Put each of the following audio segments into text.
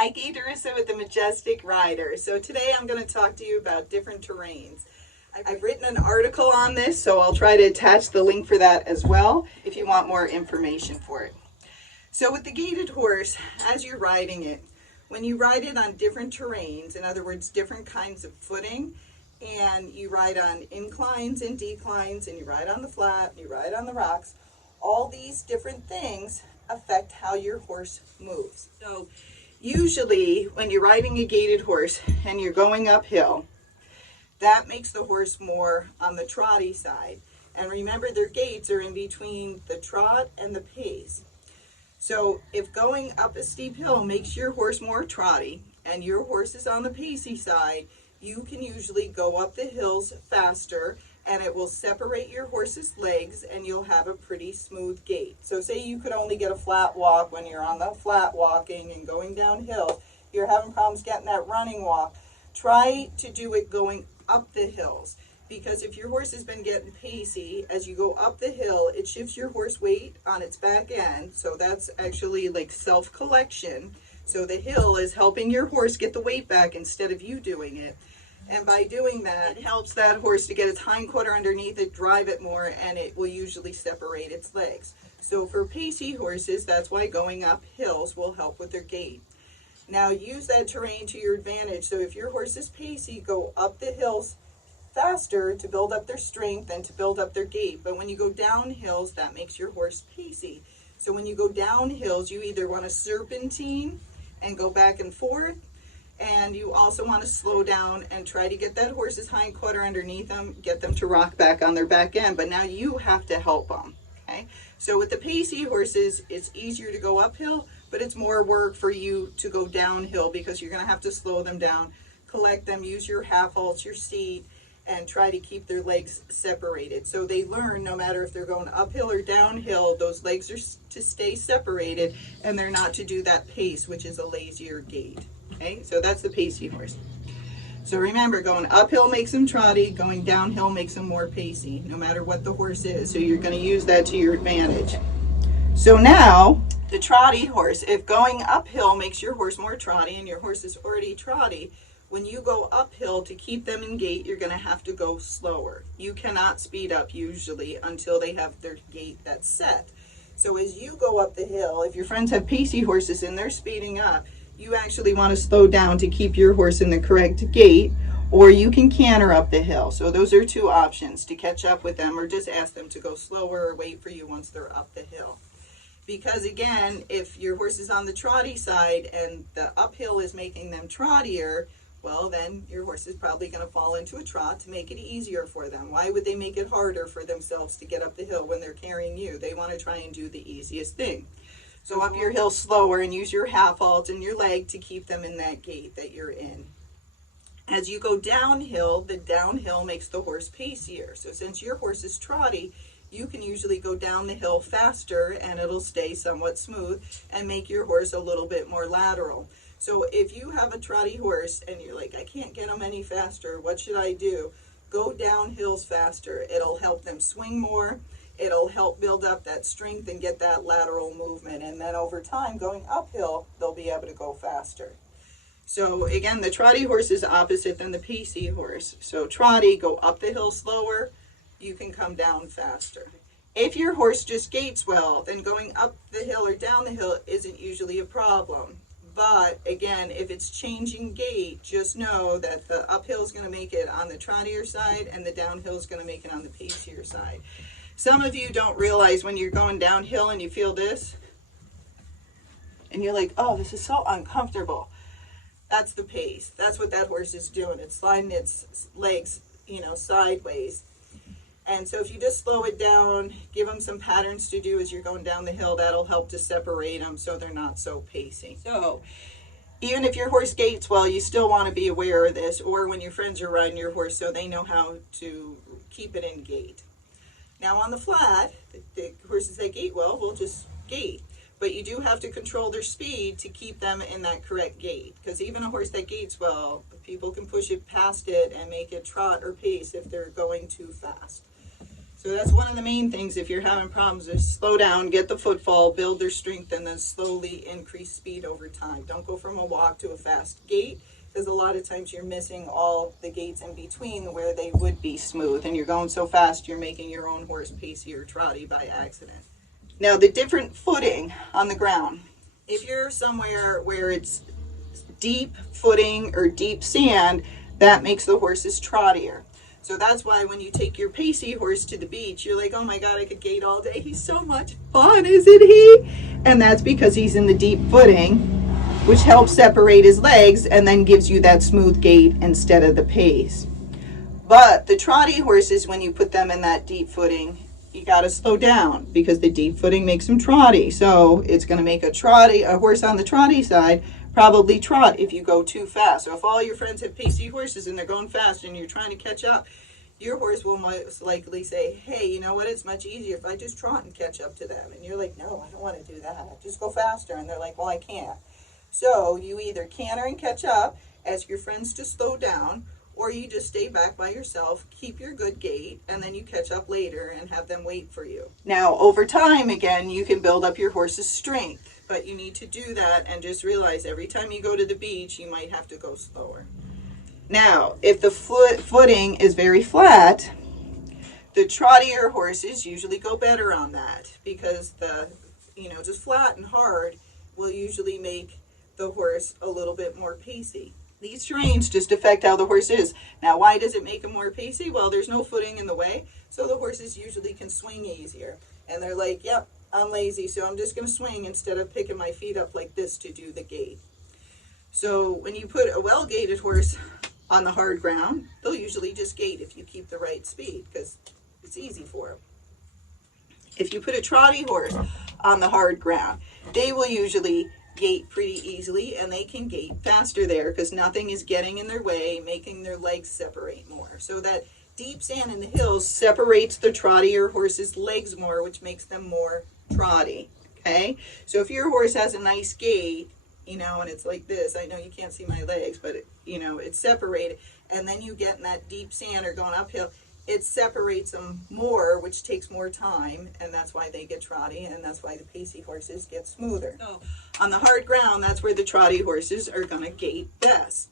Hi, Gay DeRusso with the Majestic Rider. So today I'm going to talk to you about different terrains. I've written an article on this, so I'll try to attach the link for that as well if you want more information for it. So with the gaited horse, as you're riding it, when you ride it on different terrains, in other words, different kinds of footing, and you ride on inclines and declines, and you ride on the flat, and you ride on the rocks, all these different things affect how your horse moves. So usually when you're riding a gaited horse and you're going uphill, that makes the horse more on the trotty side. And remember, their gaits are in between the trot and the pace. So if going up a steep hill makes your horse more trotty and your horse is on the pacey side, you can usually go up the hills faster, and it will separate your horse's legs and you'll have a pretty smooth gait. So say you could only get a flat walk when you're on the flat walking and going downhill, you're having problems getting that running walk. Try to do it going up the hills, because if your horse has been getting pacey, as you go up the hill, it shifts your horse weight on its back end. So that's actually like self-collection. So the hill is helping your horse get the weight back instead of you doing it. And by doing that, it helps that horse to get its hind quarter underneath it, drive it more, and it will usually separate its legs. So for pacey horses, that's why going up hills will help with their gait. Now use that terrain to your advantage. So if your horse is pacey, go up the hills faster to build up their strength and to build up their gait. But when you go down hills, that makes your horse pacey. So when you go down hills, you either want to serpentine and go back and forth, and you also want to slow down and try to get that horse's hind quarter underneath them, get them to rock back on their back end. But now you have to help them, okay? So with the pacey horses, it's easier to go uphill, but it's more work for you to go downhill because you're going to have to slow them down, collect them, use your half halts, your seat, and try to keep their legs separated. So they learn no matter if they're going uphill or downhill, those legs are to stay separated and they're not to do that pace, which is a lazier gait. Okay, so that's the pacey horse. So remember, going uphill makes them trotty, going downhill makes them more pacey, no matter what the horse is. So you're going to use that to your advantage. So now, the trotty horse, if going uphill makes your horse more trotty and your horse is already trotty, when you go uphill to keep them in gait, you're going to have to go slower. You cannot speed up usually until they have their gait that's set. So as you go up the hill, if your friends have pacey horses and they're speeding up, you actually want to slow down to keep your horse in the correct gait, or you can canter up the hill. So those are two options, to catch up with them or just ask them to go slower or wait for you once they're up the hill. Because again, if your horse is on the trotty side and the uphill is making them trottier, well, then your horse is probably going to fall into a trot to make it easier for them. Why would they make it harder for themselves to get up the hill when they're carrying you? They want to try and do the easiest thing. So up your hill slower and use your half halt and your leg to keep them in that gait that you're in. As you go downhill, the downhill makes the horse pacier. So since your horse is trotty, you can usually go down the hill faster and it'll stay somewhat smooth and make your horse a little bit more lateral. So if you have a trotty horse and you're like, I can't get them any faster, what should I do? Go down hills faster. It'll help them swing more. It'll help build up that strength and get that lateral movement. And then over time, going uphill, they'll be able to go faster. So again, the trotty horse is opposite than the pacey horse. So trotty, go up the hill slower, you can come down faster. If your horse just gaits well, then going up the hill or down the hill isn't usually a problem. But again, if it's changing gait, just know that the uphill is going to make it on the trottier side and the downhill is going to make it on the pacier side. Some of you don't realize when you're going downhill and you feel this, and you're like, oh, this is so uncomfortable. That's the pace. That's what that horse is doing. It's sliding its legs, sideways. And so if you just slow it down, give them some patterns to do as you're going down the hill, that'll help to separate them so they're not so pacey. So even if your horse gaits well, you still want to be aware of this, or when your friends are riding your horse so they know how to keep it in gait. Now on the flat, the horses that gait well will just gait. But you do have to control their speed to keep them in that correct gait. Because even a horse that gaits well, people can push it past it and make it trot or pace if they're going too fast. So So that's one of the main things if you're having problems is slow down, get the footfall, build their strength, and then slowly increase speed over time. Don't go from a walk to a fast gait, because a lot of times you're missing all the gaits in between where they would be smooth, and you're going so fast you're making your own horse pacey or trotty by accident. Now the different footing on the ground. If you're somewhere where it's deep footing or deep sand, that makes the horses trottier. So that's why when you take your pacey horse to the beach, you're like, oh my God, I could gait all day. He's so much fun, isn't he? And that's because he's in the deep footing, which helps separate his legs and then gives you that smooth gait instead of the pace. But the trotty horses, when you put them in that deep footing, you got to slow down because the deep footing makes them trotty. So it's going to make a horse on the trotty side probably trot if you go too fast. So if all your friends have pacey horses and they're going fast and you're trying to catch up, your horse will most likely say, hey, you know what, it's much easier if I just trot and catch up to them. And you're like, no, I don't want to do that. Just go faster. And they're like, well, I can't. So you either canter and catch up, ask your friends to slow down, or you just stay back by yourself, keep your good gait, and then you catch up later and have them wait for you. Now, over time, again, you can build up your horse's strength, but you need to do that and just realize every time you go to the beach, you might have to go slower. Now, if the footing is very flat, the trottier horses usually go better on that because just flat and hard will usually make the horse a little bit more pacey. These terrains just affect how the horse is. Now, why does it make them more pacey? Well, there's no footing in the way, so the horses usually can swing easier. And they're like, yep, I'm lazy, so I'm just going to swing instead of picking my feet up like this to do the gait. So when you put a well-gaited horse on the hard ground, they'll usually just gait if you keep the right speed because it's easy for them. If you put a trotty horse on the hard ground, they will usually gait pretty easily, and they can gait faster there because nothing is getting in their way, making their legs separate more. So that deep sand in the hills separates the trottier horse's legs more, which makes them more trotty. Okay, so if your horse has a nice gait, and it's like this, I know you can't see my legs, but it's separated, and then you get in that deep sand or going uphill, it separates them more, which takes more time, and that's why they get trotty, and that's why the pacey horses get smoother. So on the hard ground, that's where the trotty horses are going to gait best.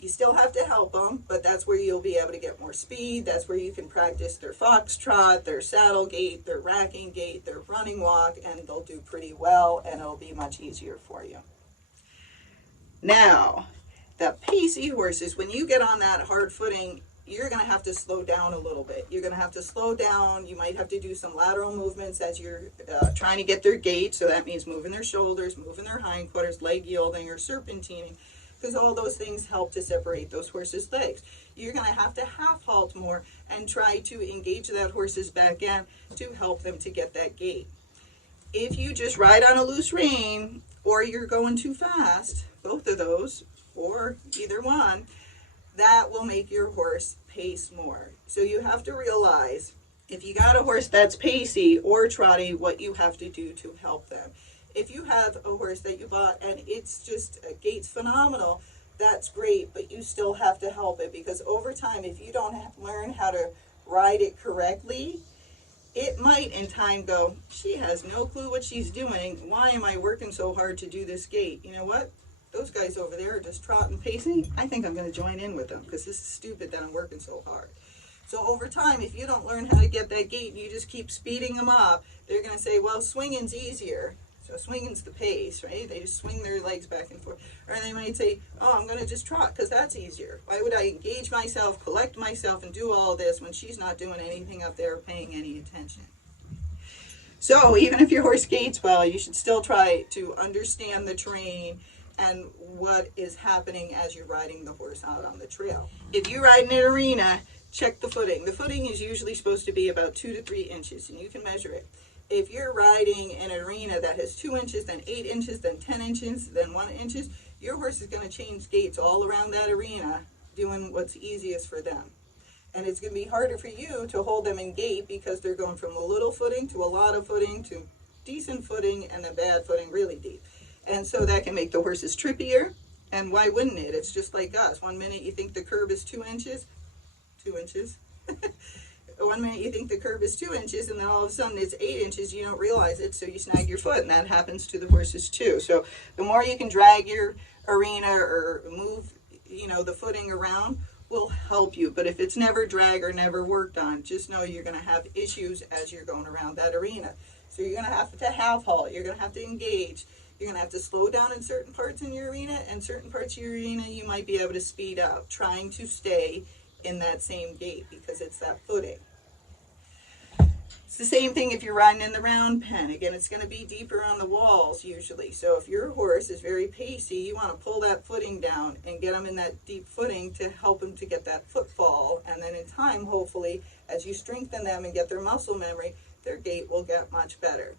You still have to help them, but that's where you'll be able to get more speed. That's where you can practice their foxtrot, their saddle gait, their racking gait, their running walk, and they'll do pretty well, and it'll be much easier for you. Now, the pacey horses, when you get on that hard footing, you're going to have to slow down a little bit. You're going to have to slow down. You might have to do some lateral movements as you're trying to get their gait. So that means moving their shoulders, moving their hindquarters, leg yielding, or serpentining, because all those things help to separate those horses' legs. You're going to have half halt more and try to engage that horse's back end to help them to get that gait. If you just ride on a loose rein or you're going too fast, both of those, or either one, that will make your horse pace more. So you have to realize if you got a horse that's pacey or trotty, what you have to do to help them. If you have a horse that you bought and it's just gait's phenomenal, that's great, but you still have to help it because over time, if you don't learn how to ride it correctly, it might in time go, she has no clue what she's doing. Why am I working so hard to do this gait? You know what? Those guys over there are just trotting, pacing. I think I'm going to join in with them because this is stupid that I'm working so hard. So over time, if you don't learn how to get that gait and you just keep speeding them up, they're going to say, well, swinging's easier. So swinging's the pace, right? They just swing their legs back and forth. Or they might say, oh, I'm going to just trot because that's easier. Why would I engage myself, collect myself, and do all this when she's not doing anything up there or paying any attention? So even if your horse gaits well, you should still try to understand the terrain and what is happening as you're riding the horse out on the trail. If you ride in an arena, check the footing. The footing is usually supposed to be about 2 to 3 inches, and you can measure it. If you're riding in an arena that has 2 inches, then 8 inches, then 10 inches, then 1 inch, your horse is going to change gaits all around that arena, doing what's easiest for them. And it's going to be harder for you to hold them in gait because they're going from a little footing to a lot of footing to decent footing and then bad footing really deep. And so that can make the horses trippier. And why wouldn't it? It's just like us. 1 minute you think the curb is 2 inches, 2 inches. one minute you think the curve is 2 inches, and then all of a sudden it's 8 inches. You don't realize it, so you snag your foot, and that happens to the horses too. So the more you can drag your arena or move, the footing around, will help you. But if it's never drag or never worked on, just know you're going to have issues as you're going around that arena. So you're going to have halt, you're going to have to engage, you're going to have to slow down in certain parts in your arena, and certain parts of your arena you might be able to speed up, trying to stay in that same gait because it's that footing. It's the same thing if you're riding in the round pen. Again, it's going to be deeper on the walls usually. So if your horse is very pacey, you want to pull that footing down and get them in that deep footing to help them to get that footfall. And then in time, hopefully, as you strengthen them and get their muscle memory, their gait will get much better.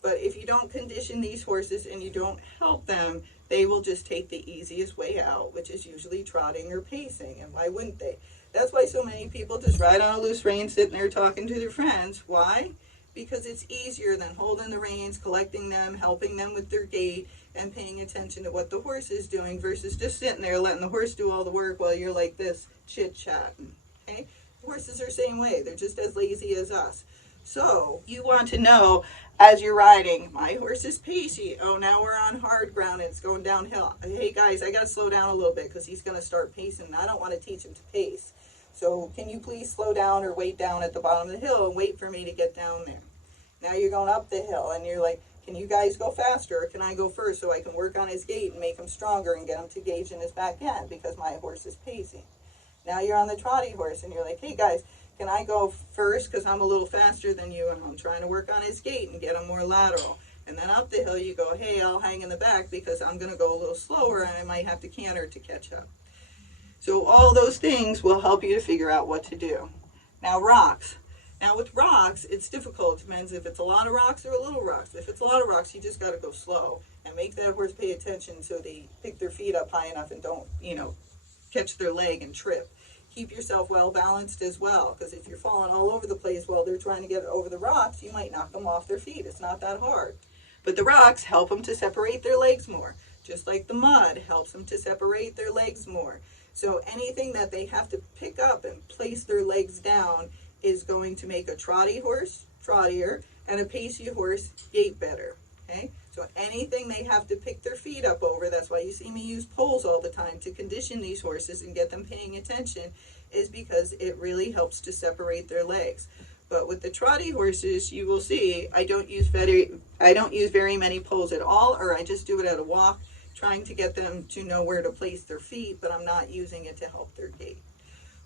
But if you don't condition these horses and you don't help them, they will just take the easiest way out, which is usually trotting or pacing. And why wouldn't they? That's why so many people just ride on a loose rein, sitting there talking to their friends. Why? Because it's easier than holding the reins, collecting them, helping them with their gait, and paying attention to what the horse is doing versus just sitting there letting the horse do all the work while you're like this chit-chatting. Okay? Horses are the same way. They're just as lazy as us. So you want to know as you're riding, my horse is pacey. Oh, now we're on hard ground and it's going downhill. Hey guys, I got to slow down a little bit because he's going to start pacing and I don't want to teach him to pace. So can you please slow down or wait down at the bottom of the hill and wait for me to get down there? Now you're going up the hill and you're like, can you guys go faster or can I go first so I can work on his gait and make him stronger and get him to gauge in his back end because my horse is pacing. Now you're on the trotty horse and you're like, hey guys, can I go first because I'm a little faster than you and I'm trying to work on his gait and get him more lateral. And then up the hill you go, hey, I'll hang in the back because I'm going to go a little slower and I might have to canter to catch up. So all those things will help you to figure out what to do. Now rocks. Now with rocks, it's difficult. It depends if it's a lot of rocks or a little rocks. If it's a lot of rocks, you just got to go slow and make that horse pay attention so they pick their feet up high enough and don't, catch their leg and trip. Keep yourself well balanced as well, because if you're falling all over the place while they're trying to get over the rocks, you might knock them off their feet. It's not that hard. But the rocks help them to separate their legs more, just like the mud helps them to separate their legs more. So anything that they have to pick up and place their legs down is going to make a trotty horse trottier and a pacey horse gait better. Okay? So anything they have to pick their feet up over, that's why you see me use poles all the time to condition these horses and get them paying attention, is because it really helps to separate their legs. But with the trotty horses, you will see I don't use very many poles at all, or I just do it at a walk, trying to get them to know where to place their feet, but I'm not using it to help their gait.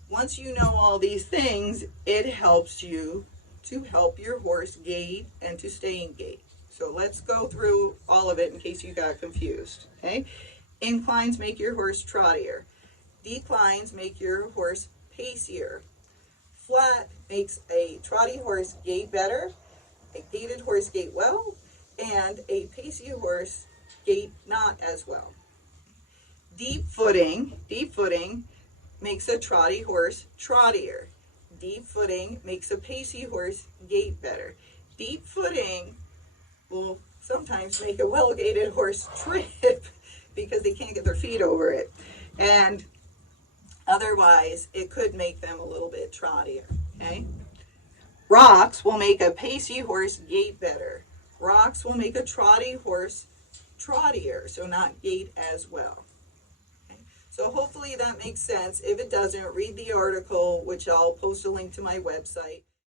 Once you know all these things, it helps you to help your horse gait and to stay in gait. So let's go through all of it in case you got confused. Okay? Inclines make your horse trottier. Declines make your horse pacier. Flat makes a trotty horse gait better, a gaited horse gait well, and a pacey horse gait not as well. Deep footing makes a trotty horse trottier. Deep footing makes a pacey horse gait better. Deep footing will sometimes make a well-gaited horse trip because they can't get their feet over it. And otherwise, it could make them a little bit trottier. Okay? Rocks will make a pacey horse gait better. Rocks will make a trotty horse trottier, so not gait as well. Okay? So hopefully that makes sense. If it doesn't, read the article, which I'll post a link to my website.